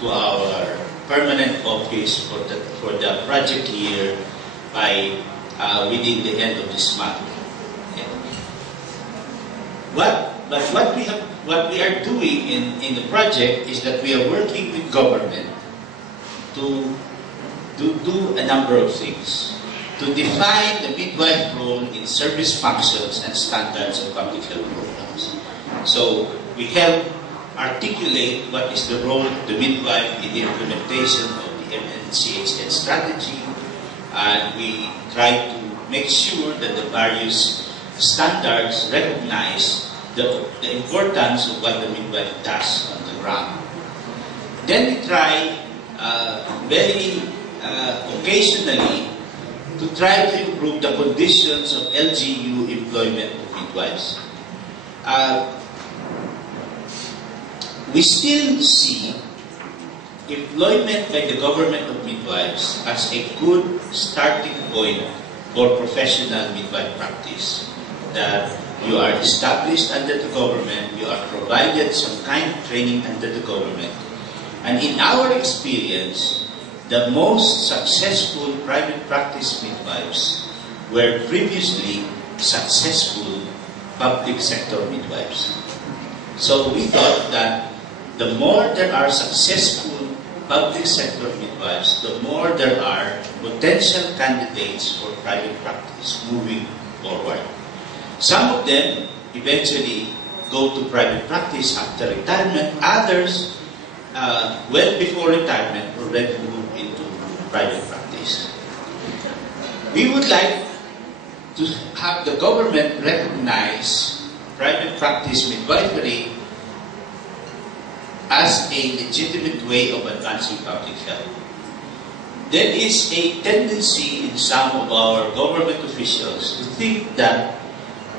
to our permanent office for the project year by within the end of this month. What we are doing in the project is that we are working with government to do a number of things. To define the midwife role in service functions and standards of public health programs. So we help articulate what is the role of the midwife in the implementation of the MNCHN strategy, and we try to make sure that the various standards recognize the importance of what the midwife does on the ground. Then we try very occasionally to try to improve the conditions of LGU employment of midwives. We still see employment by the government of midwives as a good starting point for professional midwife practice. That you are established under the government, you are provided some kind of training under the government. And in our experience, the most successful private practice midwives were previously successful public sector midwives. So we thought that the more there are successful public sector midwives, the more there are potential candidates for private practice moving forward. Some of them eventually go to private practice after retirement. Others, well before retirement, already move into private practice. We would like to have the government recognize private practice midwifery as a legitimate way of advancing public health. There is a tendency in some of our government officials to think that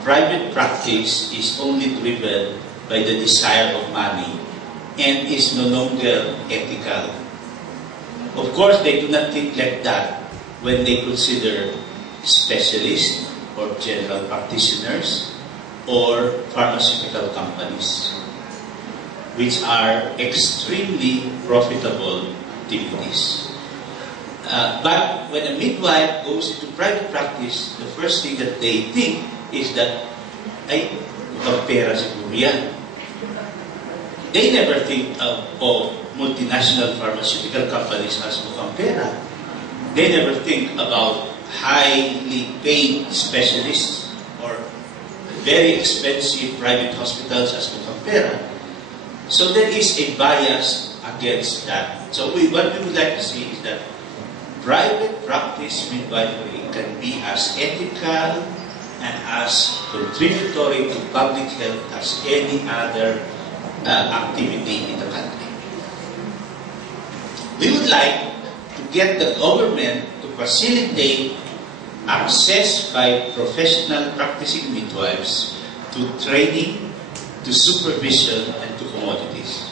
private practice is only driven by the desire of money and is no longer ethical. Of course, they do not think like that when they consider specialists or general practitioners or pharmaceutical companies, which are extremely profitable activities. But when a midwife goes into private practice, the first thing that they think is that, ay, mukhang pera siguro yan. They never think of multinational pharmaceutical companies as mukhang pera. They never think about highly paid specialists or very expensive private hospitals as mukhang pera. So there is a bias against that. So what we would like to see is that private practice midwifery can be as ethical and as contributory to public health as any other activity in the country. We would like to get the government to facilitate access by professional practicing midwives to training, to supervision, and to commodities.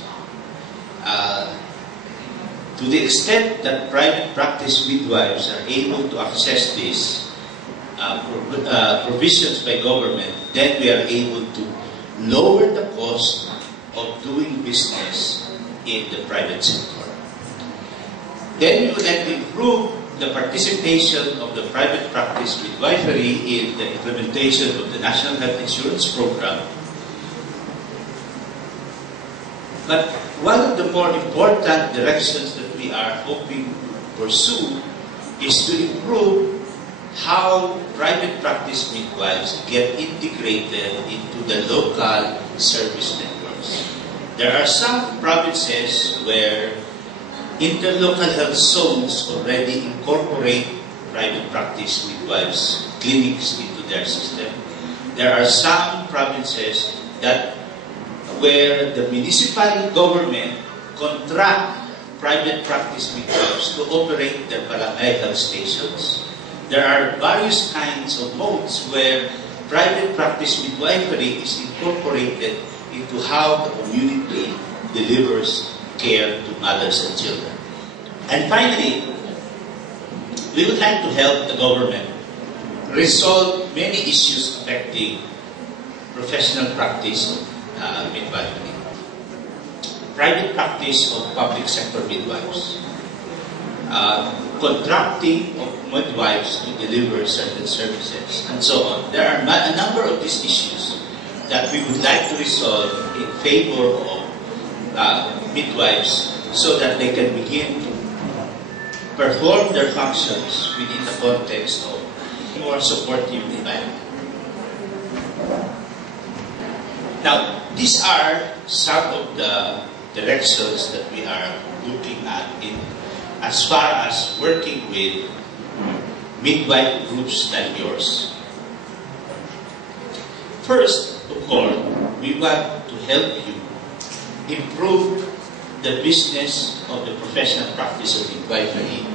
To the extent that private practice midwives are able to access these provisions by government, then we are able to lower the cost of doing business in the private sector. Then we would like to improve the participation of the private practice midwifery in the implementation of the National Health Insurance Program. But one of the more important directions that we are hoping to pursue is to improve how private practice midwives get integrated into the local service networks. There are some provinces where interlocal health zones already incorporate private practice midwives clinics into their system. There are some provinces where the municipal government contract private practice midwives to operate their barangay health stations. There are various kinds of modes where private practice midwifery is incorporated into how the community delivers care to mothers and children. And finally, we would like to help the government resolve many issues affecting professional practice of midwifery. private practice of public sector midwives, contracting of midwives to deliver certain services, and so on. There are a number of these issues that we would like to resolve in favor of midwives so that they can begin to perform their functions within the context of a more supportive environment. Now, these are some of the directions that we are looking at in as far as working with midwife groups like yours. First, of course, we want to help you improve the business of the professional practice of midwifery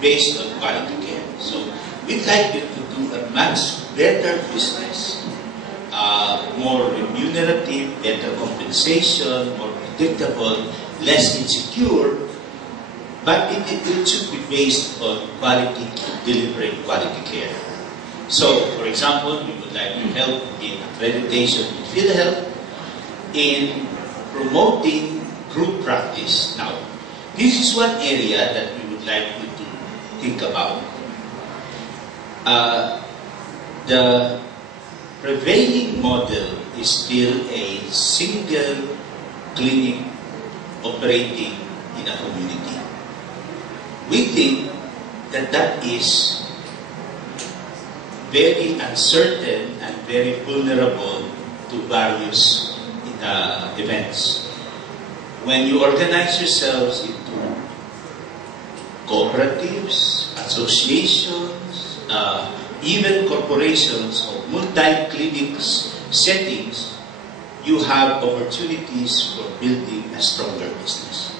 based on quality care. So, we'd like you to do a much better business, more remunerative, better compensation, more predictable, less insecure, but it should be based on quality, delivering quality care. So, for example, we would like to help in accreditation in PhilHealth, in promoting group practice. Now, this is one area that we would like you to think about. The prevailing model is still a single clinic operating in a community. We think that that is very uncertain and very vulnerable to various events. When you organize yourselves into cooperatives, associations, even corporations of multi-clinics settings, you have opportunities for building a stronger business.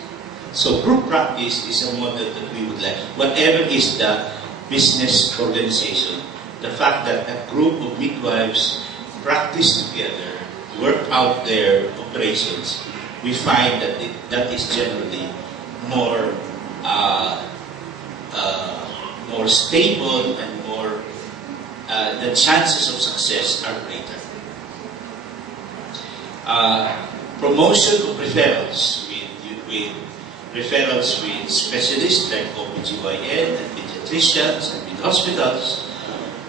So group practice is a model that we would like. Whatever is the business organization, the fact that a group of midwives practice together, work out their operations, we find that that is generally more more stable and more the chances of success are greater. Promotion of referrals with referrals with specialists like OBGYN and pediatricians and with hospitals,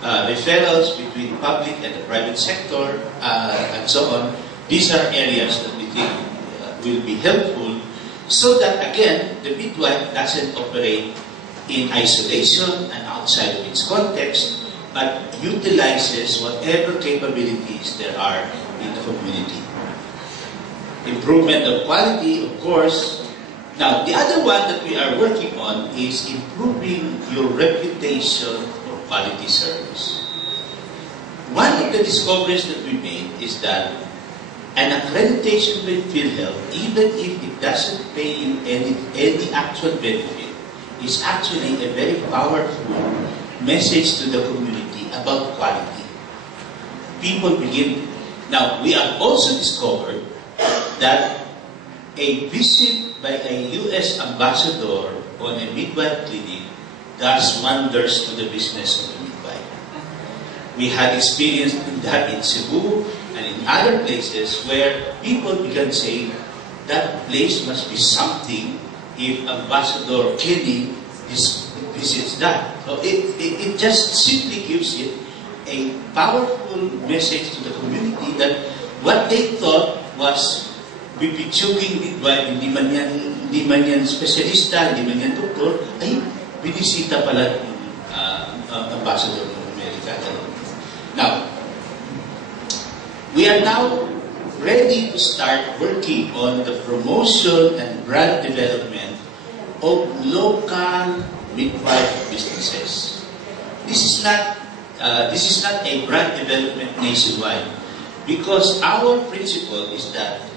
referrals between public and the private sector, and so on. These are areas that we think will be helpful so that, again, the midwife doesn't operate in isolation and outside of its context, but utilizes whatever capabilities there are in the community. Improvement of quality, of course. Now, the other one that we are working on is improving your reputation for quality service. One of the discoveries that we made is that an accreditation with PhilHealth, even if it doesn't pay you any actual benefit, is actually a very powerful message to the community about quality. People begin. Now, we have also discovered that a visit by a U.S. ambassador on a midwife clinic does wonders to the business of the midwife. We had experienced that in Cebu and in other places where people began saying that place must be something if Ambassador Kenny visits that. So it just simply gives it a powerful message to the community that what they thought was pipitsuging midwife, hindi man yan specialista, hindi man yan doktor, ay binisita pala ng ambassador ng Amerika. Now, we are now ready to start working on the promotion and brand development of local midwife businesses. This is not a brand development nationwide, because our principle is that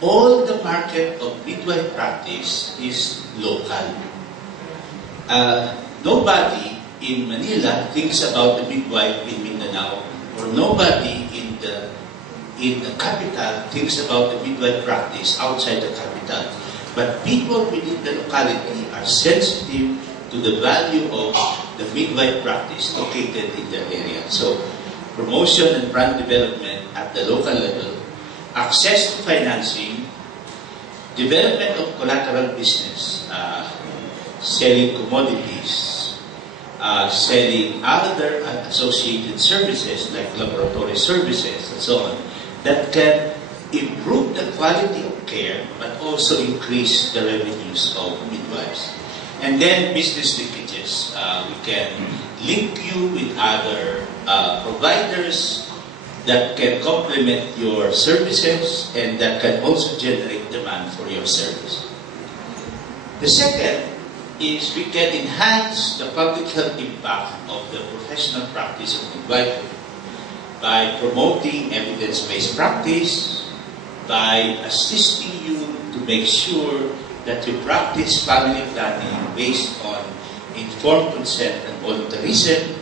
all the market of midwife practice is local. Nobody in Manila thinks about the midwife in Mindanao, or nobody in the capital thinks about the midwife practice outside the capital. But people within the locality are sensitive to the value of the midwife practice located in their area. So, promotion and brand development at the local level, access to financing, development of collateral business, selling commodities, selling other associated services like laboratory services and so on, that can improve the quality of care but also increase the revenues of midwives. And then business linkages. We can link you with other providers that can complement your services and that can also generate demand for your service. The second is we can enhance the public health impact of the professional practice of midwifery by promoting evidence-based practice, by assisting you to make sure that you practice family planning based on informed consent and voluntarism,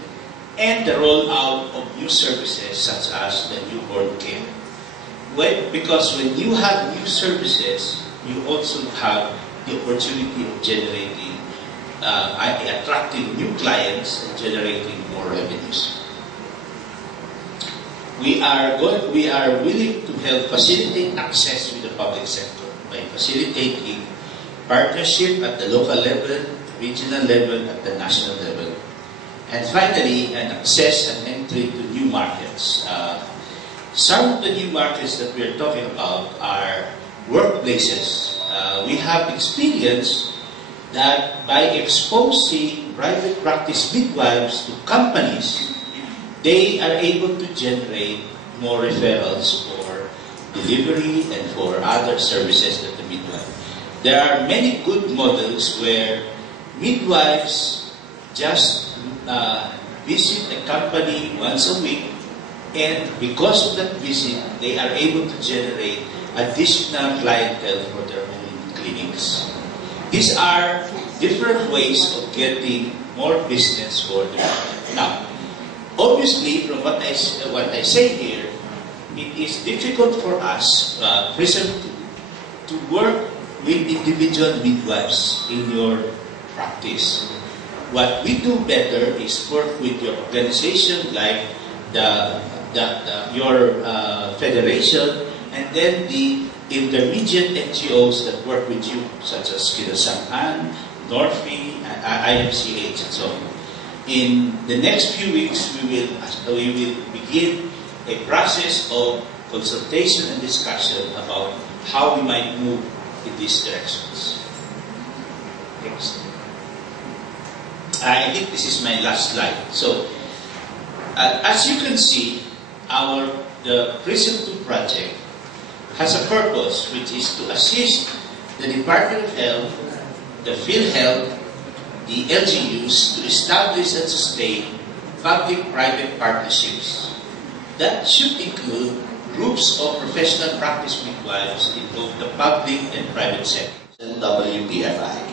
and the rollout of new services such as the newborn care. Because when you have new services, you also have the opportunity of generating, attracting new clients and generating more revenues. We are willing to help facilitate access with the public sector by facilitating partnership at the local level, regional level, at the national level. And finally, an access and entry to new markets. Some of the new markets that we are talking about are workplaces. We have experienced that by exposing private practice midwives to companies, they are able to generate more referrals for delivery and for other services that the midwife. There are many good models where midwives just visit a company once a week, and because of that visit, they are able to generate additional clientele for their own clinics. These are different ways of getting more business for them. Now, obviously, from what I say here, it is difficult for us presently to work with individual midwives in your practice. What we do better is work with your organization, like your federation, and then the intermediate NGOs that work with you, such as Kinasamhan, Norfi, IMCH, and so on. In the next few weeks, we will begin a process of consultation and discussion about how we might move in these directions. Next. I think this is my last slide. So, as you can see, the PRISM 2 project has a purpose, which is to assist the Department of Health, the PhilHealth, the LGUs to establish and sustain public-private partnerships that should include groups of professional practice midwives in both the public and private sectors. WPFI.